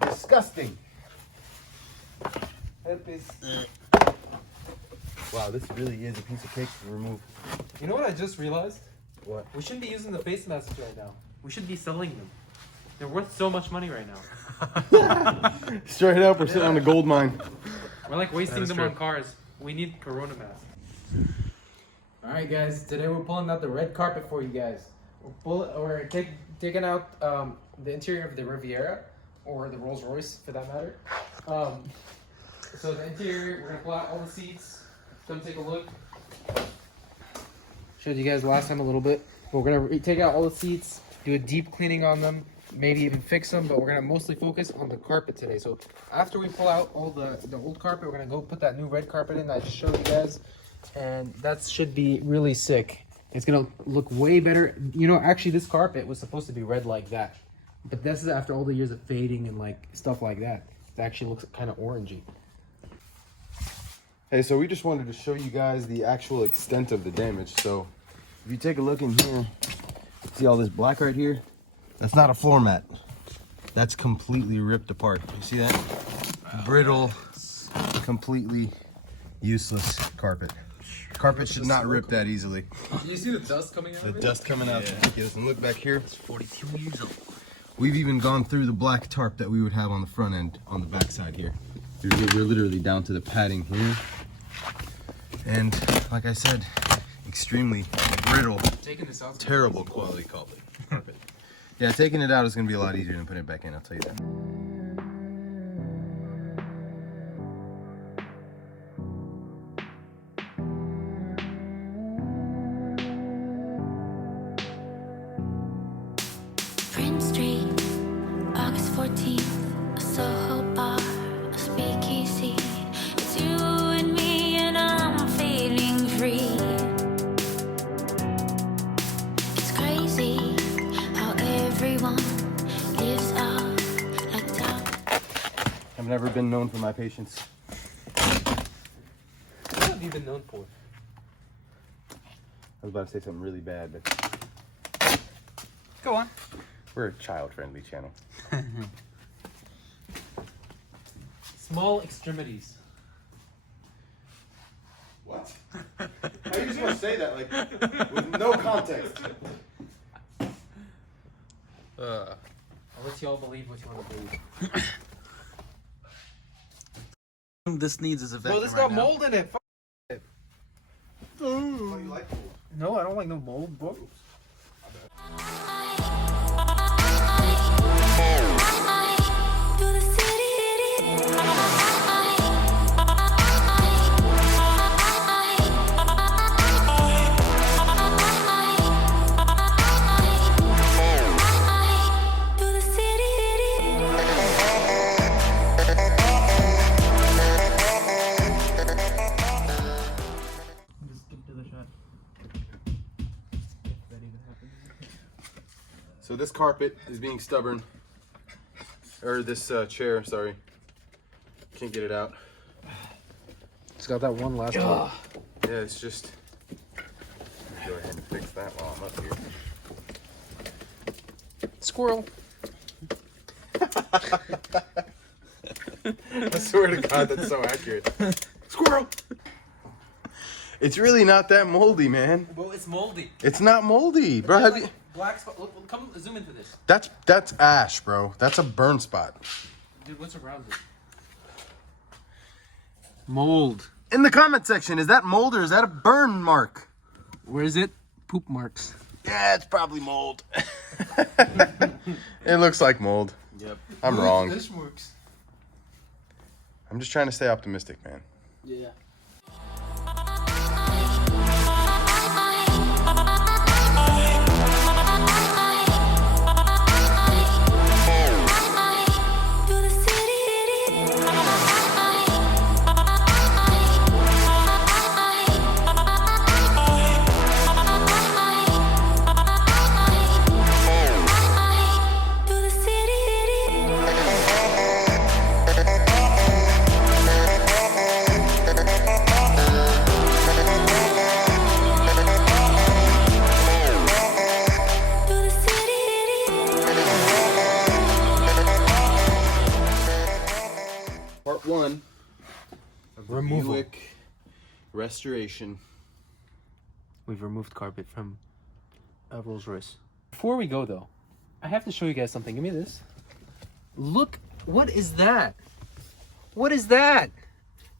Disgusting. Wow, this really is a piece of cake to remove. You know what I just realized? What? We shouldn't be using the face masks right now. We should be selling them. They're worth so much money right now. Straight up, we're sitting on a gold mine. We're like wasting them on cars. We need Corona masks. Alright guys, today we're pulling out the red carpet for you guys. We're taking out the interior of the Riviera, or the Rolls Royce for that matter. So the interior, we're going to pull out all the seats. Come take a look. Showed you guys last time a little bit. We're going to take out all the seats, do a deep cleaning on them, maybe even fix them, but we're going to mostly focus on the carpet today. So after we pull out all the old carpet, we're going to go put that new red carpet in that I just showed you guys. And that should be really sick. It's going to look way better. You know, actually this carpet was supposed to be red like that. But this is after all the years of fading and like stuff like that. It actually looks kind of orangey. Hey, so we just wanted to show you guys the actual extent of the damage. So if you take a look in here, see all this black right here? That's not a floor mat. That's completely ripped apart. You see that? Brittle, completely useless carpet. Carpet should not rip that easily. Do you see the dust coming out? The dust coming out. Yeah. And look back here. It's 42 years old. We've even gone through the black tarp that we would have on the front end, on the back side here. We're literally down to the padding here. And like I said, extremely brittle, terrible quality carpet. Yeah, taking it out is gonna be a lot easier than putting it back in, I'll tell you that. Prince Street, August 14th, a Soho bar, a speakeasy. It's you and me and I'm feeling free. It's crazy how everyone lives up like top. I've never been known for my patience. What have you been known for? I was about to say something really bad, but Go on. we're a child-friendly channel. Small extremities. What? How you just want to say that, like, with no context? I'll let you all believe what you want to believe. This needs is a vacuum. Bro, this got right now. mold in it. Fuck it. Oh, you like mold? No, I don't like no mold, bro. So this carpet is being stubborn, or this chair, sorry. Can't get it out. It's got that one last one. Yeah, it's just, go ahead and fix that while I'm up here. Squirrel. I swear to God, that's so accurate. Squirrel! It's really not that moldy, man. Well, it's moldy. It's not moldy, bro. Have you? Black spot. Look, come zoom into this. That's ash, bro. That's a burn spot. Dude, what's around it? Mold. In the comment section, is that mold or is that a burn mark? Where is it? Poop marks. Yeah, it's probably mold. It looks like mold. Yep. I'm wrong. This works. I'm just trying to stay optimistic, man. Yeah. one of the Removal. Buick restoration. We've removed carpet from a Rolls Royce. Before we go though, I have to show you guys something. Give me this. Look, what is that? What is that?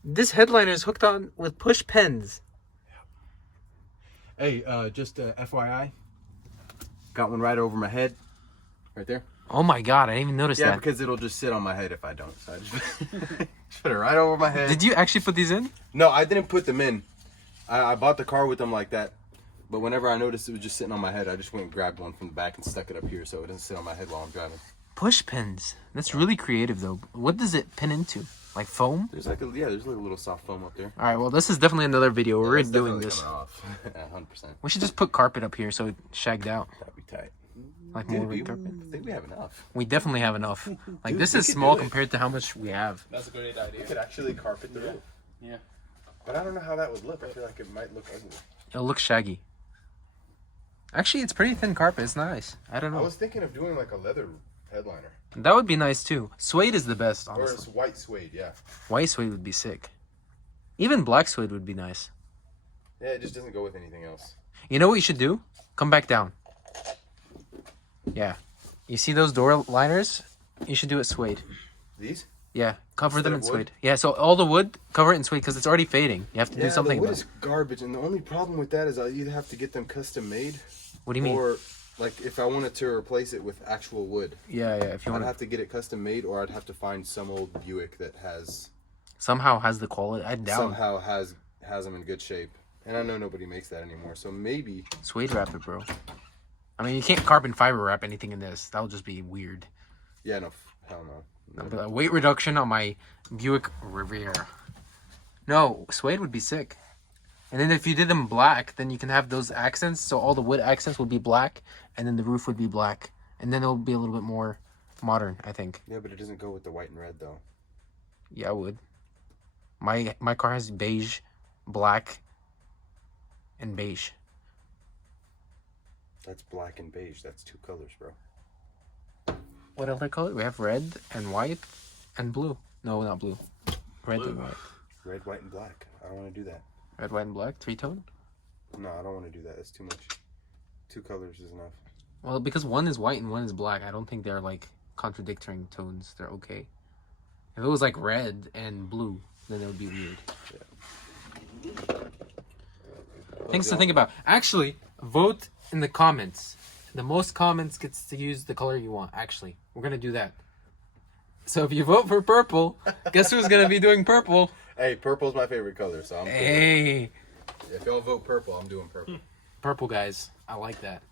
This headliner is hooked on with push pens. Hey, just FYI, got one right over my head, right there. Oh my god, I didn't even notice Yeah, that. because it'll just sit on my head if I don't. So I just, just put it right over my head. Did you actually put these in? No, I didn't put them in. I bought the car with them like that. But whenever I noticed it was just sitting on my head, I just went and grabbed one from the back and stuck it up here so it doesn't sit on my head while I'm driving. Push pins. That's really creative though. What does it pin into? Like foam? There's like a little soft foam up there. Alright, well this is definitely another video. We're It's doing definitely this. coming off. 100%. We should just put carpet up here so it shagged out. That'd be tight. Like Dude, more we, red carpet. I think we have enough. We definitely have enough. Like Dude, this we is could small do it. compared to how much we have. That's a great We idea. could actually carpet the roof. Yeah. But I don't know how that would look. I feel like it might look ugly. It'll look shaggy. Actually, it's pretty thin carpet. It's nice. I don't I know. was thinking of doing like a leather headliner. That would be nice too. Suede is the best, Or honestly. it's white suede, yeah. White suede would be sick. Even black suede would be nice. Yeah, it just doesn't go with anything else. You know what you should do? Come back down. Yeah. You see those door liners? You should do it suede. These? Yeah, cover them in Instead of wood? suede. Yeah, so all the wood, cover it in suede because it's already fading. You have to do something the wood about is it. garbage, and the only problem with that is I either have to get them custom made, What do you mean? or like if I wanted to replace it with actual wood, Yeah, if you I'd want to have to get it custom made, or I'd have to find some old Buick that somehow has the quality. I doubt. somehow has them in good shape. And I know nobody makes that anymore, so maybe. Suede wrap it, bro. I mean, you can't carbon fiber wrap anything in this. That would just be weird. Yeah, no, hell no. But a weight reduction on my Buick Riviera. No, suede would be sick. And then if you did them black, then you can have those accents. So all the wood accents would be black, and then the roof would be black. And then it'll be a little bit more modern, I think. Yeah, but it doesn't go with the white and red though. Yeah, I would. My car has beige, black, and beige. That's black and beige. That's two colors, bro. What other color? We have red and white and blue. No, not blue. Red and white. Red, white, and black. I don't want to do that. Red, white, and black. 3-tone? No, I don't want to do that. That's too much. Two colors is enough. Well, because one is white and one is black, I don't think they're like contradicting tones. They're okay. If it was like red and blue, then it would be weird. Things to think about. Actually, vote in the comments. The most comments gets to use the color you want. Actually, we're gonna do that. So if you vote for purple, guess who's gonna be doing purple? Hey, purple's my favorite color, so I'm cool. Hey, If y'all vote purple, I'm doing purple. purple guys. I like that.